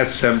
SM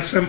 SM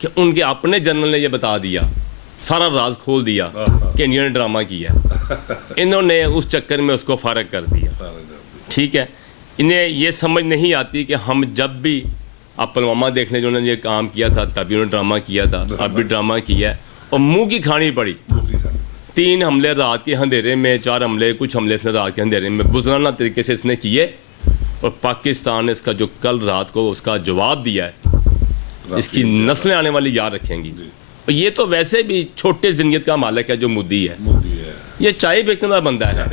کہ ان کے اپنے جنرل نے یہ بتا دیا, سارا راز کھول دیا کہ انڈیا نے ڈرامہ کیا, انہوں نے اس چکر میں اس کو فارغ کر دیا. ٹھیک ہے, انہیں یہ سمجھ نہیں آتی کہ ہم جب بھی آپ پلوامہ دیکھنے جو انہوں نے یہ کام کیا تھا تبھی انہوں نے ڈرامہ کیا تھا, اب بھی ڈرامہ کیا ہے, اور منہ کی کھانی پڑی. 3 حملے رات کے اندھیرے میں, 4 حملے, کچھ حملے اس نے رات کے اندھیرے میں بزرانہ طریقے سے اس نے کیے, اور پاکستان نے اس کا جو کل رات کو اس کا جواب دیا ہے, اس کی نسلیں آنے والی یاد رکھیں گی. اور یہ تو ویسے بھی چھوٹے ذہنیت کا مالک ہے جو مودی ہے, یہ چائے بیچنے والا بندہ ہے,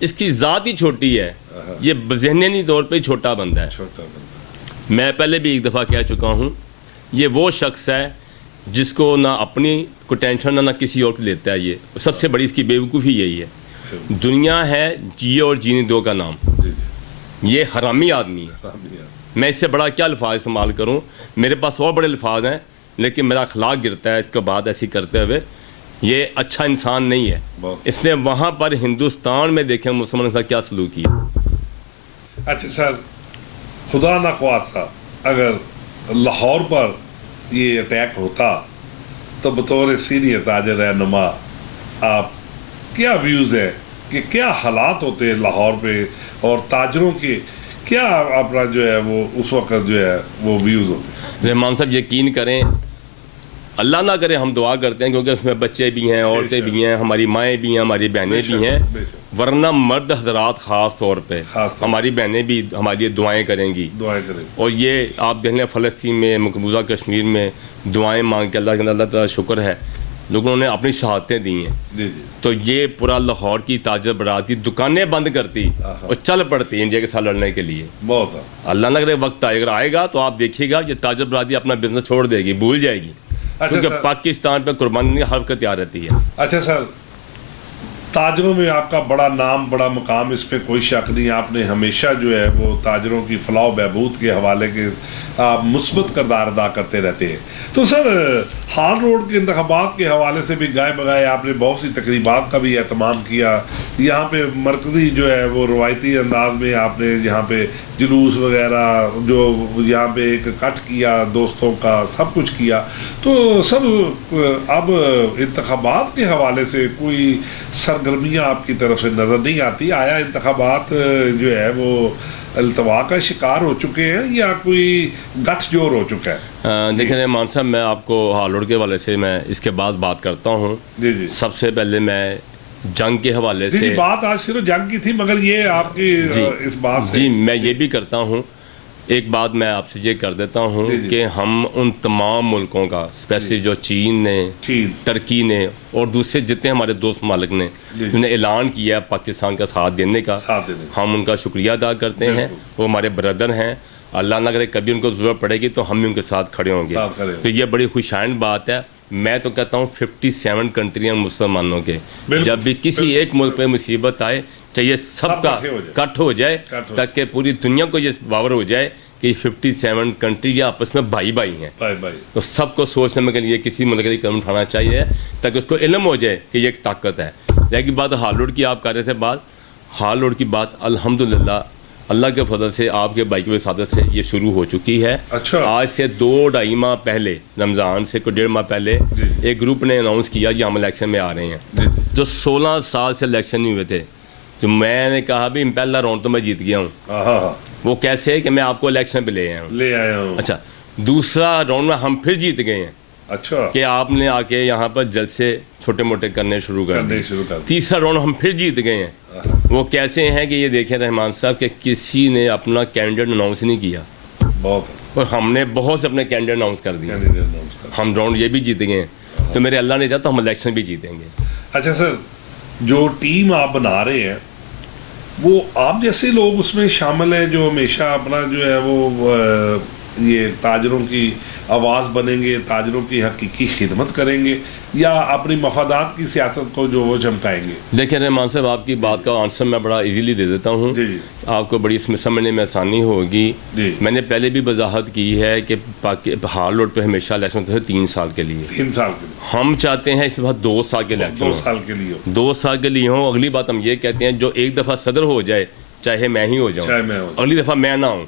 اس کی ذات ہی چھوٹی ہے, یہ ذہنی طور پہ چھوٹا بندہ ہے. میں پہلے بھی ایک دفعہ کہہ چکا ہوں, یہ وہ شخص ہے جس کو نہ اپنی کو ٹینشن نہ کسی اور کو لیتا ہے. یہ سب سے بڑی اس کی بیوقوفی یہی ہے. دنیا ہے جیو اور جینے دو کا نام, یہ حرامی آدمی ہے. میں اس سے بڑا کیا الفاظ استعمال کروں, میرے پاس اور بڑے الفاظ ہیں لیکن میرا اخلاق گرتا ہے اس کے بعد ایسی کرتے ہوئے. یہ اچھا انسان نہیں ہے. اس نے وہاں پر ہندوستان میں دیکھیں مسلمان کا کیا سلوک کیا. اچھا سر, خدا نہ خواستہ اگر لاہور پر یہ اٹیک ہوتا تو بطور سینئر تاجر رہنما آپ کیا ویوز ہے کہ کیا حالات ہوتے ہیں لاہور پہ, اور تاجروں کے کیا اپنا جو ہے وہ اس وقت جو ہے وہ ویوز ہوتے ہیں؟ رحمان صاحب یقین کریں, اللہ نہ کرے, ہم دعا کرتے ہیں کیونکہ اس میں بچے بھی ہیں, عورتیں بھی ہیں, ہماری مائیں بھی ہیں, ہماری بہنیں بھی ہیں, ورنہ مرد حضرات خاص طور پہ ہماری بہنیں بھی ہمارے لیے دعائیں کریں گی. اور یہ آپ دیکھ لیں فلسطین میں, مقبوضہ کشمیر میں دعائیں مانگ کے اللہ تعالیٰ شکر ہے لوگوں نے اپنی شہادتیں دی ہیں. تو یہ پورا لاہور کی تاجر برادری دکانیں بند کرتی اور چل پڑتی انڈیا کے ساتھ لڑنے کے لیے. اللہ نہ کرے وقت آئے, اگر آئے گا تو آپ دیکھیے گا یہ تاجر برادری اپنا بزنس چھوڑ دے گی, بھول جائے گی, کیونکہ پاکستان پہ قربانی ہر وقت تیار رہتی ہے. اچھا سر, تاجروں میں آپ کا بڑا نام, بڑا مقام, اس پہ کوئی شک نہیں. آپ نے ہمیشہ جو ہے وہ تاجروں کی فلاح و بہبود کے حوالے کے آپ مثبت کردار ادا کرتے رہتے ہیں. تو سر ہال روڈ کے انتخابات کے حوالے سے بھی گائے بگائے آپ نے بہت سی تقریبات کا بھی اہتمام کیا. یہاں پہ مرکزی جو ہے وہ روایتی انداز میں آپ نے یہاں پہ جلوس وغیرہ جو یہاں پہ ایک کٹ کیا, دوستوں کا سب کچھ کیا. تو سب اب انتخابات کے حوالے سے کوئی سرگرمیاں آپ کی طرف سے نظر نہیں آتی؟ آیا انتخابات جو ہے وہ التوا کا شکار ہو چکے ہیں یا کوئی گٹھ جوڑ ہو چکا ہے؟ دیکھیں رحمان صاحب, میں آپ کو ہال روڈ کے حوالے سے میں اس کے بعد بات کرتا ہوں. سب سے پہلے میں جنگ کے حوالے سے, بات آج صرف جنگ کی تھی مگر یہ آپ کی اس بات سے, جی میں یہ بھی کرتا ہوں. ایک بات میں آپ سے یہ کر دیتا ہوں کہ ہم ان تمام ملکوں کا, اسپیشلی جو چین نے, ٹرکی نے اور دوسرے جتنے ہمارے دوست ممالک نے انہوں نے اعلان کیا ہے پاکستان کا ساتھ دینے کا, ہم ان کا شکریہ ادا کرتے ہیں. وہ ہمارے بردر ہیں, اللہ نہ کرے کبھی ان کو ضرورت پڑے گی تو ہم بھی ان کے ساتھ کھڑے ہوں گے. تو یہ بڑی خوشائن بات ہے. میں تو کہتا ہوں 57 کنٹریاں مسلمانوں کے, جب بھی کسی ایک ملک پہ مصیبت آئے چاہیے سب کا کٹ ہو جائے تاکہ پوری دنیا کو یہ باور ہو جائے کہ 57 کنٹری آپس میں بھائی بھائی ہیں. تو سب کو سوچ سمجھ کے لیے کسی ملک کا قدم اٹھانا چاہیے تاکہ اس کو علم ہو جائے کہ یہ ایک طاقت ہے. لیکن بات ہال روڈ کی آپ کر رہے تھے, بات ہال روڈ کی بات الحمدللہ اللہ کے فضل سے آپ کے بھائی کی وسادت سے یہ شروع ہو چکی ہے. آج سے 2-2.5 ماہ پہلے, رمضان سے کوئی 1.5 ماہ پہلے ایک گروپ نے اناؤنس کیا کہ ہم الیکشن میں آ رہے ہیں. جو 16 سال سے الیکشن نہیں ہوئے تھے, تو میں نے کہا بھی پہلا راؤنڈ تو میں جیت گیا ہوں. وہ کیسے کہ میں آپ کو الیکشن پہ لے آیا ہوں. اچھا, دوسرا راؤنڈ میں ہم پھر جیت گئے ہیں. اچھا, کہ آپ نے آ کے یہاں پر جلسے چھوٹے موٹے کرنے شروع کر دیے. تیسرا راؤنڈ ہم پھر جیت گئے ہیں. وہ کیسے ہیں کہ یہ دیکھیں رحمان صاحب کہ کسی نے اپنا کینڈیڈیٹ اناؤنس نہیں کیا, اور ہم نے بہت سے اپنے کینڈیڈیٹ اناؤنس کر دیے. ہم راؤنڈ یہ بھی جیت گئے ہیں. تو میرے اللہ نے چاہا تو ہم الیکشن بھی جیتیں گے. اچھا سر, جو ٹیم آپ بنا رہے ہیں وہ آپ جیسے لوگ اس میں شامل ہیں جو ہمیشہ اپنا جو ہے وہ یہ تاجروں کی آواز بنیں گے, تاجروں کی حقیقی خدمت کریں گے, یا اپنی مفادات کی سیاست کو جو وہ چمکائیں گے؟ دیکھیں رحمان صاحب, آپ کی بات کا آنسر میں بڑا ایزیلی دے دیتا ہوں. آپ کو بڑی اس میں سمجھنے میں آسانی ہوگی. میں نے پہلے بھی وضاحت کی ہے کہ ہال روڈ پہ ہمیشہ الیکشن ہوتے ہیں 3 سال کے لیے. 3 سال کے لیے ہم چاہتے ہیں اس وقت 2 سال کے الیکشن 2 سال کے لیے 2 سال کے لیے ہوں. اگلی بات ہم یہ کہتے ہیں جو ایک دفعہ صدر ہو جائے, چاہے میں ہی ہو جاؤں, اگلی دفعہ میں نہ ہوں,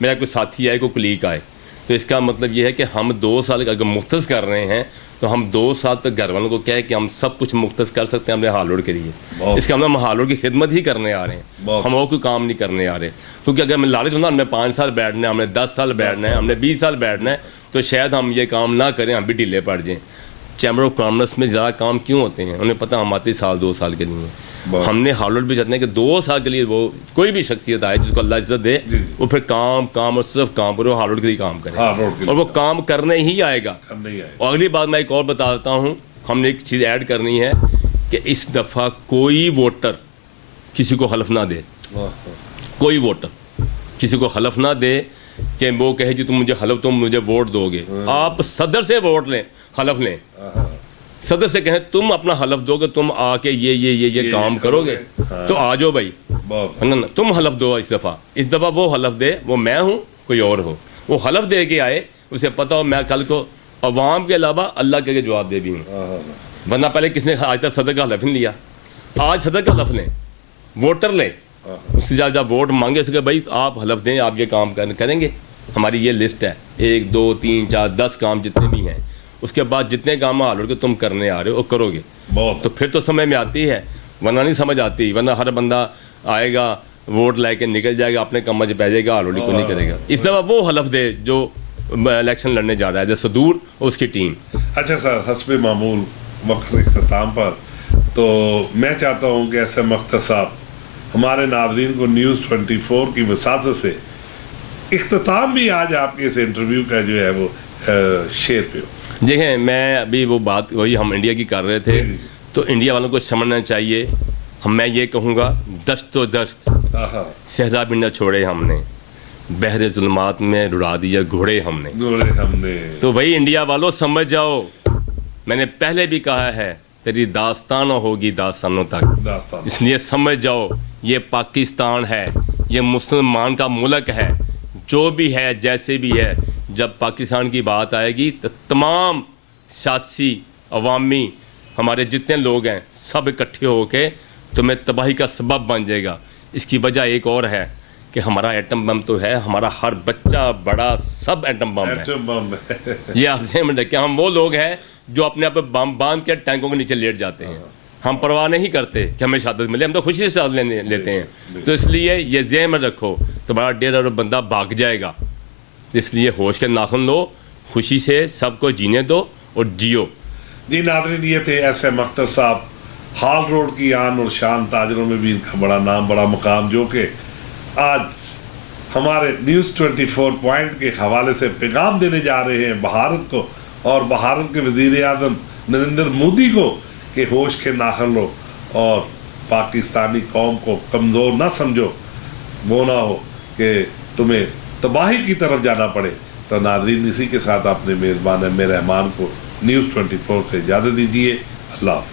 میرا کوئی ساتھی آئے, کوئی کلیگ آئے, تو اس کا مطلب یہ ہے کہ ہم 2 سال اگر مختص کر رہے ہیں تو ہم 2 سال تک گھر والوں کو کہے کہ ہم سب کچھ مختص کر سکتے ہیں اپنے ہال روڈ کے لیے. اس کا ہم ہال روڈ کی خدمت ہی کرنے آ رہے ہیں, ہم اور کوئی کام نہیں کرنے آ رہے. کیونکہ اگر ہمیں لالچ ہونا ہم نے 5 سال بیٹھنا ہے, ہم نے 10 سال بیٹھنا ہے, ہم نے 20 سال بیٹھنا ہے, تو شاید ہم یہ کام نہ کریں, ہم بھی ڈھیلے پڑ جائیں. چیمبر آف کامرس میں زیادہ کام کیوں ہوتے ہیں, انہیں پتہ ہم آتے 2 سال کے لیے. ہم نے ہال روڈ بھی چاہتے ہیں کہ 2 سال کے لیے وہ کوئی بھی شخصیت آئے جس کو اللہ عزت دے, وہ پھر کام اور صرف کام پر وہ ہال روڈ کے لیے کام کرے, اور وہ کام کرنے ہی آئے گا. اور اگلی بات میں ایک اور بتا دیتا ہوں, ہم نے ایک چیز ایڈ کرنی ہے کہ اس دفعہ کوئی ووٹر کسی کو حلف نہ دے, کوئی ووٹر کسی کو حلف نہ دے کہ وہ کہے جی تم مجھے حلف, تم مجھے ووٹ دو گے. آپ صدر سے ووٹ لیں, حلف لیں, صدر سے کہیں تم اپنا حلف دو کہ تم آ کے یہ کام کرو گے, تو آ جاؤ بھائی, تم حلف دو. اس دفعہ وہ حلف دے, وہ میں ہوں کوئی اور ہو, وہ حلف دے کے آئے, اسے پتہ ہو میں کل کو عوام کے علاوہ اللہ کے جواب دے بھی ہوں. ورنہ پہلے کس نے آج تک صدر کا حلف نہیں لیا, آج صدر کا حلف لیں, ووٹر لیں, اس سے جب ووٹ مانگے اس کے بھائی آپ حلف دیں آپ یہ کام کریں گے. ہماری یہ لسٹ ہے 1 2 3 4 10 کام جتنے بھی ہیں, اس کے بعد جتنے کام حال روڈ کے تم کرنے آ رہے ہو وہ کرو گے, تو پھر تو سمجھ میں آتی ہے, ورنہ نہیں سمجھ آتی. ورنہ ہر بندہ آئے گا ووٹ لے کے نکل جائے گا, اپنے کمرے سے پہ جائے گا, حال روڈ کو نہیں کرے گا. اس دفعہ وہ حلف دے جو الیکشن لڑنے جا رہا ہے, جیسے صدور اور اس کی ٹیم. اچھا سر, حسب معمول وقت اختتام پر تو میں چاہتا ہوں کہ ایسے مختار صاحب ہمارے ناظرین کو نیوز 24 کی وساطت سے اختتام بھی آج آپ کے اس انٹرویو کا جو ہے وہ شیئر پہ ہو. دیکھیں میں ابھی وہ بات وہی ہم انڈیا کی کر رہے تھے, تو انڈیا والوں کو سمجھنا چاہیے, میں یہ کہوں گا دست و دست صحرا بھی نہ چھوڑے ہم نے, بحر ظلمات میں رڑا دیا گھوڑے ہم نے. تو بھائی انڈیا والوں سمجھ جاؤ, میں نے پہلے بھی کہا ہے تیری داستان ہوگی داستانوں تک, اس لیے سمجھ جاؤ یہ پاکستان ہے, یہ مسلمان کا ملک ہے, جو بھی ہے جیسے بھی ہے. جب پاکستان کی بات آئے گی تو تمام سیاسی عوامی ہمارے جتنے لوگ ہیں سب اکٹھے ہو کے تمہیں تباہی کا سبب بن جائے گا. اس کی وجہ ایک اور ہے کہ ہمارا ایٹم بم تو ہے, ہمارا ہر بچہ بڑا سب ایٹم بم ہے. یہ آپ ذہن میں رکھیں, ہم وہ لوگ ہیں جو اپنے آپ بم باندھ کے ٹینکوں کے نیچے لیٹ جاتے ہیں. ہم پرواہ نہیں کرتے کہ ہمیں شہادت ملے, ہم تو خوشی سے شہادت لیتے ہیں. تو اس لیے یہ ذہن میں رکھو تمہارا 1.5 بندہ بھاگ جائے گا, اس لیے ہوش کے ناخن لو, خوشی سے سب کو جینے دو اور جیو. جی ناظرین, یہ تھے ایسے مختار صاحب, ہال روڈ کی آن اور شان, تاجروں میں بھی ان کا بڑا نام بڑا مقام, جو کہ آج ہمارے نیوز 24 پوائنٹ کے حوالے سے پیغام دینے جا رہے ہیں بھارت کو اور بھارت کے وزیر اعظم نریندر مودی کو کہ ہوش کے ناخن لو اور پاکستانی قوم کو کمزور نہ سمجھو, وہ نہ ہو کہ تمہیں تباہی کی طرف جانا پڑے. تو ناظرین اسی کے ساتھ اپنے میزبان ایم رحمان کو نیوز 24 سے اجازت دیجیے. اللہ حافظ.